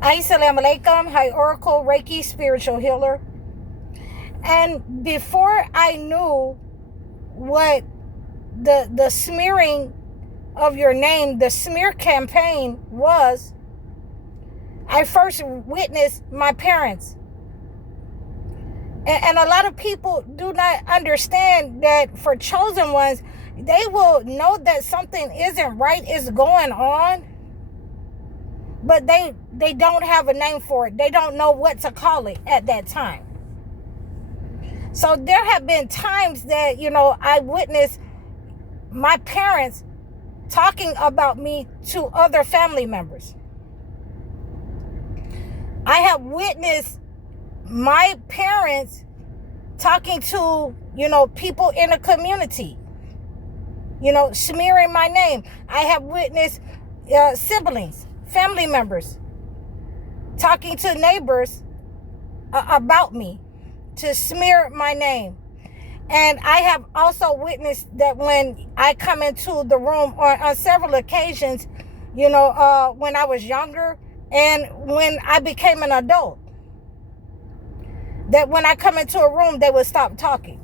Assalamu alaikum, High Oracle, Reiki, spiritual healer. And before I knew what the smearing of your name, the smear campaign was, I first witnessed my parents. And a lot of people do not understand that for chosen ones, they will know that something isn't right, is going on, but they don't have a name for it. They don't know what to call it at that time. So there have been times that, I witnessed my parents talking about me to other family members. I have witnessed my parents talking to, people in the community, smearing my name. I have witnessed siblings, family members, talking to neighbors about me to smear my name. And I have also witnessed that when I come into the room on several occasions, when I was younger and when I became an adult, that when I come into a room, they would stop talking.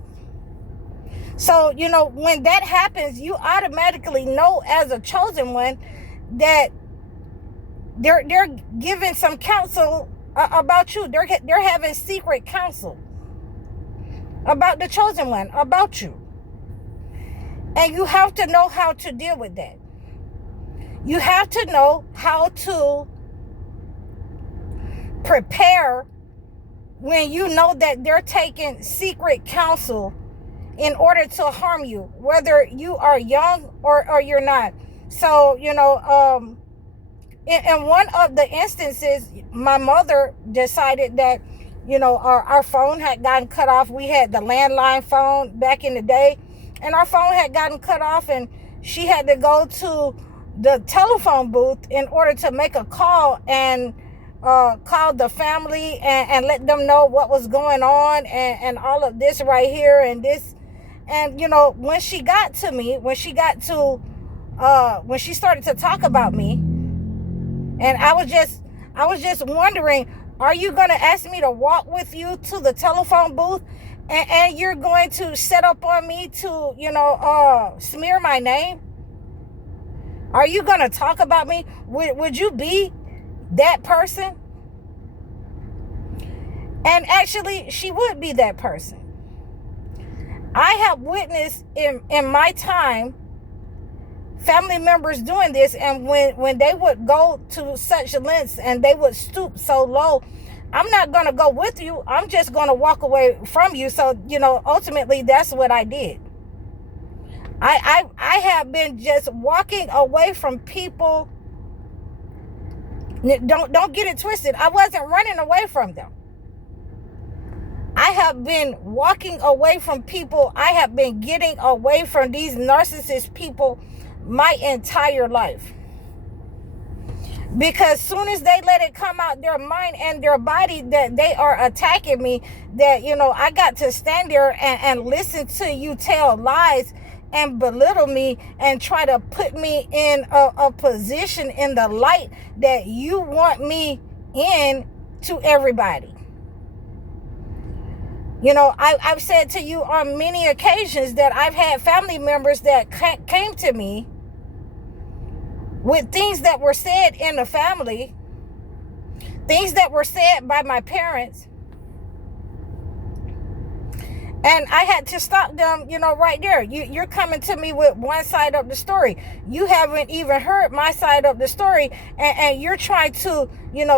So, when that happens, you automatically know as a chosen one that they're giving some counsel about you. They're having secret counsel about the chosen one, about you. And you have to know how to deal with that. You have to know how to prepare when you know that they're taking secret counsel in order to harm you, whether you are young or you're not. So, in one of the instances, my mother decided that, our phone had gotten cut off. We had the landline phone back in the day, and our phone had gotten cut off, and she had to go to the telephone booth in order to make a call and call the family and let them know what was going on and all of this right here and this. And, when she got to me, when she started to talk about me, and I was just wondering, are you going to ask me to walk with you to the telephone booth and you're going to set up on me to, smear my name? Are you going to talk about me? Would you be that person? And actually, she would be that person. I have witnessed in my time family members doing this, and when they would go to such lengths and they would stoop so low, I'm not going to go with you. I'm just going to walk away from you. So, ultimately that's what I did. I have been just walking away from people. Don't get it twisted. I wasn't running away from them. I have been walking away from people. I have been getting away from these narcissist people my entire life. Because soon as they let it come out their mind and their body that they are attacking me, that, I got to stand there and listen to you tell lies and belittle me and try to put me in a position in the light that you want me in to everybody. I've said to you on many occasions that I've had family members that came to me with things that were said in the family, things that were said by my parents. And I had to stop them, right there. You're coming to me with one side of the story. You haven't even heard my side of the story. And you're trying to,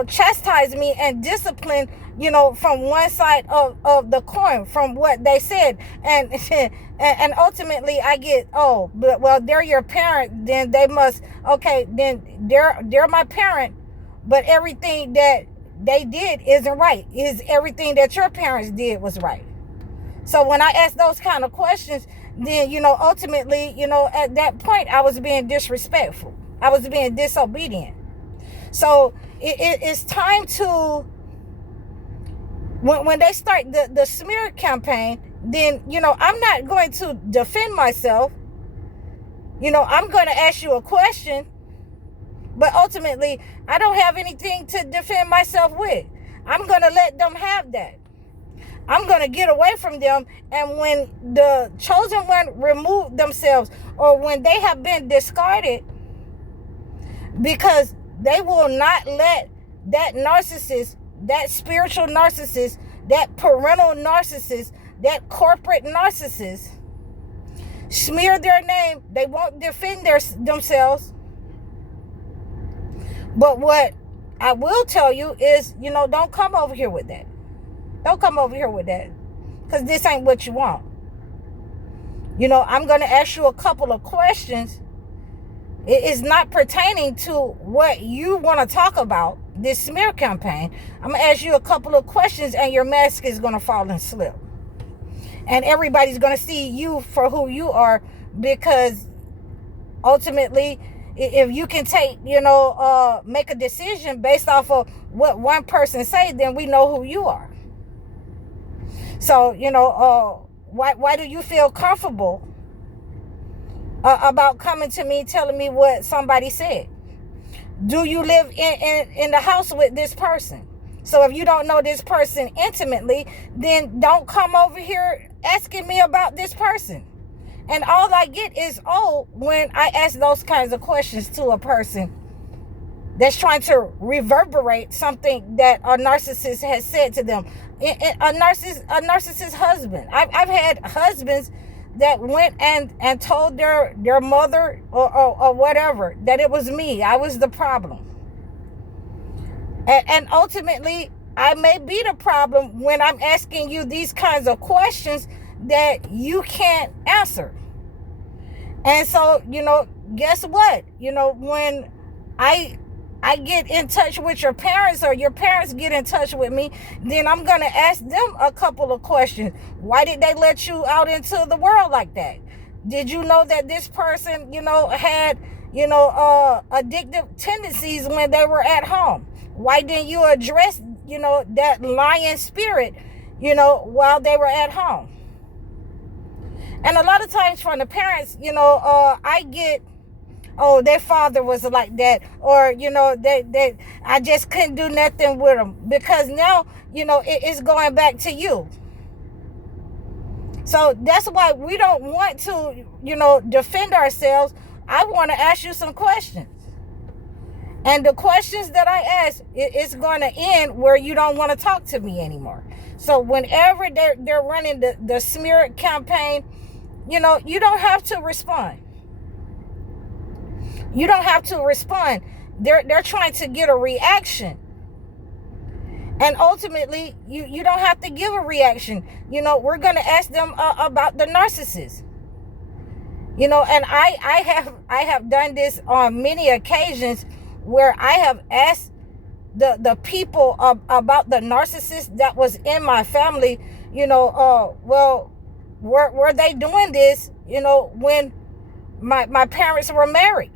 chastise me and discipline, from one side of the coin, from what they said. And and ultimately I get, well, they're your parent. Then they must, okay, then they're my parent. But everything that they did isn't right. Is everything that your parents did was right? So when I ask those kind of questions, then, ultimately, at that point, I was being disrespectful. I was being disobedient. So it's time to, when they start the smear campaign, then, I'm not going to defend myself. I'm going to ask you a question. But ultimately, I don't have anything to defend myself with. I'm going to let them have that. I'm going to get away from them. And when the chosen one remove themselves, or when they have been discarded, because they will not let that narcissist, that spiritual narcissist, that parental narcissist, that corporate narcissist smear their name. They won't defend themselves. But what I will tell you is, don't come over here with that. Don't come over here with that. Because this ain't what you want. I'm going to ask you a couple of questions. It is not pertaining to what you want to talk about, this smear campaign. I'm going to ask you a couple of questions, and your mask is going to fall and slip. And everybody's going to see you for who you are, because ultimately, if you can take, make a decision based off of what one person say, then we know who you are. So, why do you feel comfortable about coming to me, telling me what somebody said? Do you live in the house with this person? So if you don't know this person intimately, then don't come over here asking me about this person. And all I get is, when I ask those kinds of questions to a person that's trying to reverberate something that a narcissist has said to them. A narcissist husband. I've had husbands that went and told their mother or whatever that it was me. I was the problem. And ultimately, I may be the problem when I'm asking you these kinds of questions that you can't answer. And so, guess what? When I get in touch with your parents, or your parents get in touch with me, then I'm going to ask them a couple of questions. Why did they let you out into the world like that? Did you know that this person, had, addictive tendencies when they were at home? Why didn't you address, that lying spirit, while they were at home? And a lot of times from the parents, I get, their father was like that, or, they I just couldn't do nothing with them, because now, it's going back to you. So that's why we don't want to, defend ourselves. I want to ask you some questions. And the questions that I ask, it's going to end where you don't want to talk to me anymore. So whenever they're running the smear campaign, you don't have to respond. You don't have to respond. They're trying to get a reaction. And ultimately, you don't have to give a reaction. We're going to ask them about the narcissist. And I have done this on many occasions, where I have asked the people about the narcissist that was in my family, were they doing this, when my parents were married?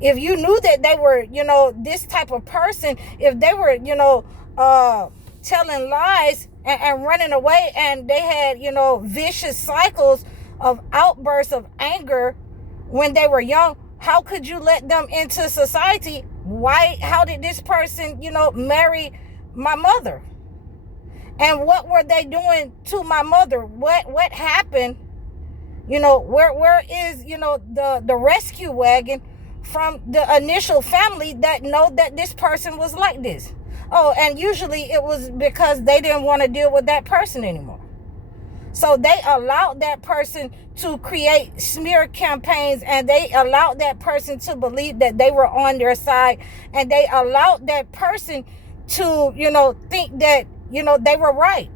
If you knew that they were, this type of person, if they were, telling lies and running away, and they had, vicious cycles of outbursts of anger when they were young, how could you let them into society? How did this person, marry my mother? And what were they doing to my mother? What happened? Where is, the rescue wagon from the initial family that know that this person was like this? And usually it was because they didn't want to deal with that person anymore. So they allowed that person to create smear campaigns, and they allowed that person to believe that they were on their side, and they allowed that person to, think that, they were right,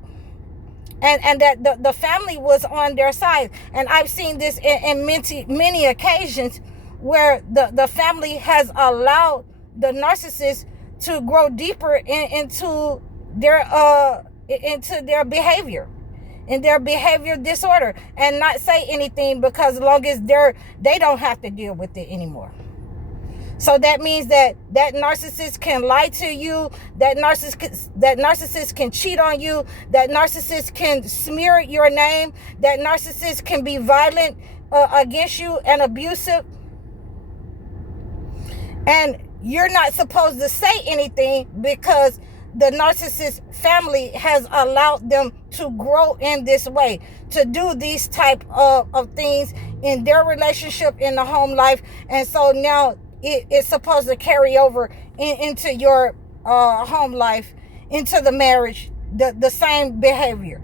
and that the family was on their side. And I've seen this in many occasions, where the family has allowed the narcissist to grow deeper into their behavior, in their behavior disorder, and not say anything, because as long as they don't have to deal with it anymore. So that means that narcissist can lie to you, that narcissist can cheat on you, that narcissist can smear your name, that narcissist can be violent against you and abusive. And you're not supposed to say anything because the narcissist family has allowed them to grow in this way, to do these type of things in their relationship, in the home life. And so now it's supposed to carry over into your home life, into the marriage, the same behavior.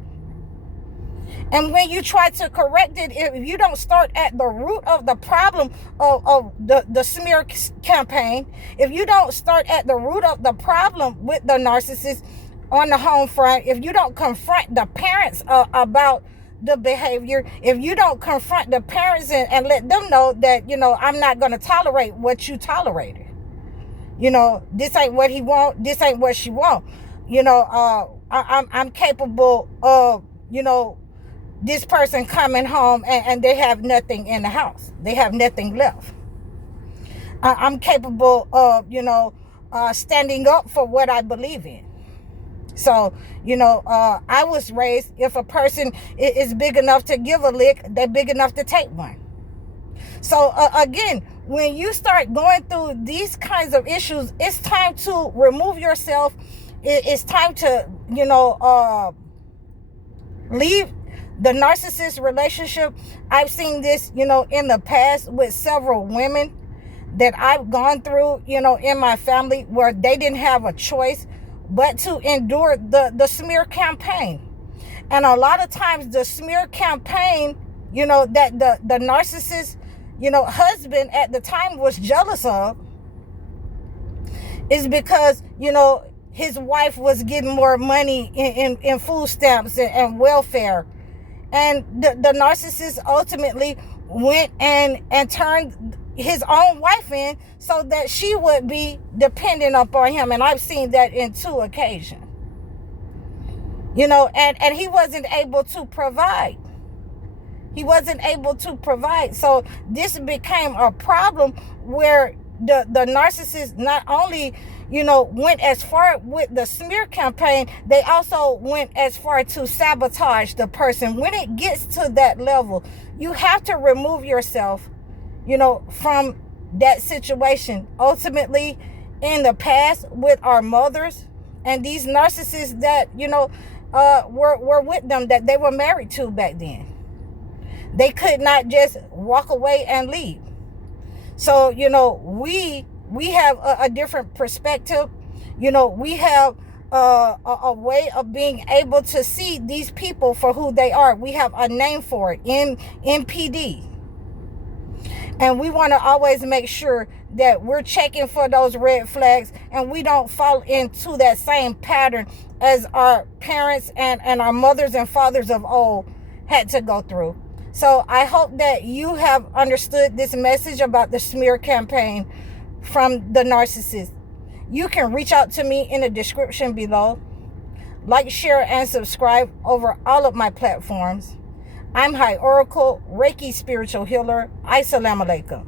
And when you try to correct it, if you don't start at the root of the problem of the smear campaign, if you don't start at the root of the problem with the narcissist on the home front, if you don't confront the parents about the behavior, if you don't confront the parents and let them know that, I'm not going to tolerate what you tolerated. This ain't what he want. This ain't what she want. I'm capable of, this person coming home and they have nothing in the house. They have nothing left. I'm capable of, standing up for what I believe in. So, I was raised, if a person is big enough to give a lick, they're big enough to take one. So, again, when you start going through these kinds of issues, it's time to remove yourself. It's time to, leave the narcissist relationship. I've seen this, in the past with several women that I've gone through, in my family, where they didn't have a choice but to endure the smear campaign. And a lot of times the smear campaign, that the narcissist, husband at the time was jealous of, is because, his wife was getting more money in food stamps and welfare. And the narcissist ultimately went and turned his own wife in so that she would be dependent upon him. And I've seen that in 2 occasions. And he wasn't able to provide. He wasn't able to provide. So this became a problem where the narcissist not only, went as far with the smear campaign, they also went as far to sabotage the person. When it gets to that level, you have to remove yourself, from that situation. Ultimately, in the past, with our mothers and these narcissists that, were with them, that they were married to back then, they could not just walk away and leave. So, we have a different perspective. We have a way of being able to see these people for who they are. We have a name for it, MPD. And we want to always make sure that we're checking for those red flags and we don't fall into that same pattern as our parents and our mothers and fathers of old had to go through. So I hope that you have understood this message about the smear campaign from the narcissist. You can reach out to me in the description below. Like, share, and subscribe over all of my platforms. I'm High Oracle, Reiki spiritual healer. Assalamu alaikum.